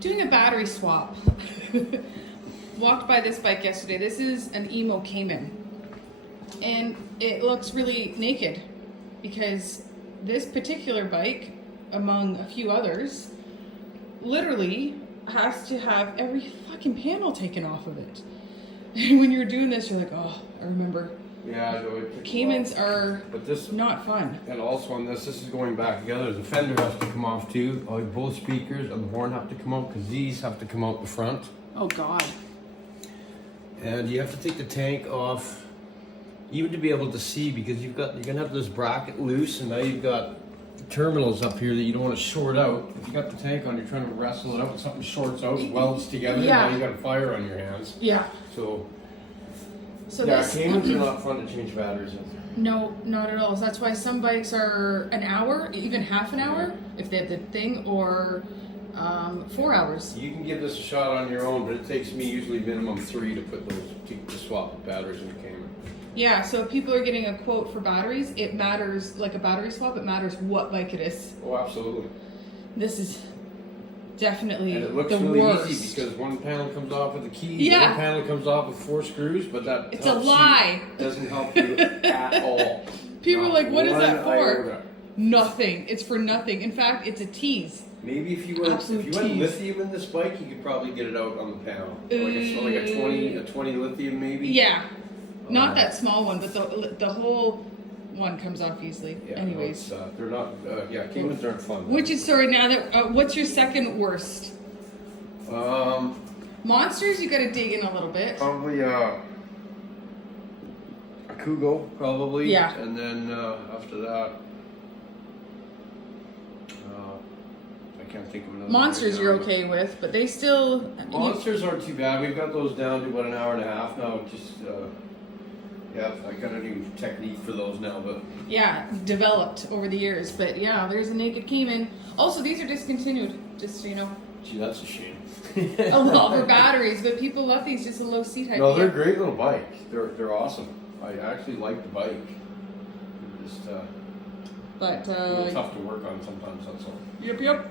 doing a battery swap. Walked by this bike yesterday. This is an Emmo Kamen. And it looks really naked because this particular bike, among a few others, literally has to have every fucking panel taken off of it. And when you're doing this, you're like, oh, I remember. Yeah, I know. Kamens are but this, not fun. and also on this is going back together. The fender has to come off too. Both speakers and the horn have to come out because these have to come out the front. Oh God. And you have to take the tank off, even to be able to see, because you're gonna have this bracket loose, and now you've got terminals up here that you don't want to short out. If you got the tank on, you're trying to wrestle it out, and something shorts out, welds together. Yeah. Now you got a fire on your hands. Yeah. So yeah, Kamens are not fun to change batteries in. No, not at all. So that's why some bikes are an hour, even half an hour, if they have the thing, or 4 hours. You can give this a shot on your own, but it takes me usually minimum 3 to put those to swap batteries in the Kamen. Yeah, so if people are getting a quote for batteries, it matters, like a battery swap, it matters what bike it is. Oh, absolutely. This is definitely And it looks the really worst. easy because one panel comes off with a key, Yeah. the other panel comes off with 4 screws, but that It's a helps you- lie. doesn't help you at all. People are like, what is that One for? iota. Nothing. It's for nothing. In fact, it's a tease. Maybe if you went Absolute lithium in tease. this bike, you could probably get it out on the panel. Like a 20 lithium maybe. Yeah. Not that small one, but the whole one comes off easily. Yeah, Anyways. no, they're not. Kamens aren't fun. Which is, sorry, now that, what's your second worst? Monsters, you gotta dig in a little bit. Probably a Kugo, probably. Yeah. And then after that, I can't think of another. Monsters right you're now. okay with, but they still... Monsters aren't too bad. We've got those down to about an hour and a half now. Just I got a new technique for those now, but Yeah, developed over the years. But yeah, there's a naked Kamen. Also, these are discontinued, just so you know. gee, that's a shame. Oh, well, for batteries, but people love these, just a low seat height. No, they're great little bikes. They're awesome. I actually like the bike. They're just But, a little tough to work on sometimes. That's all. Yep.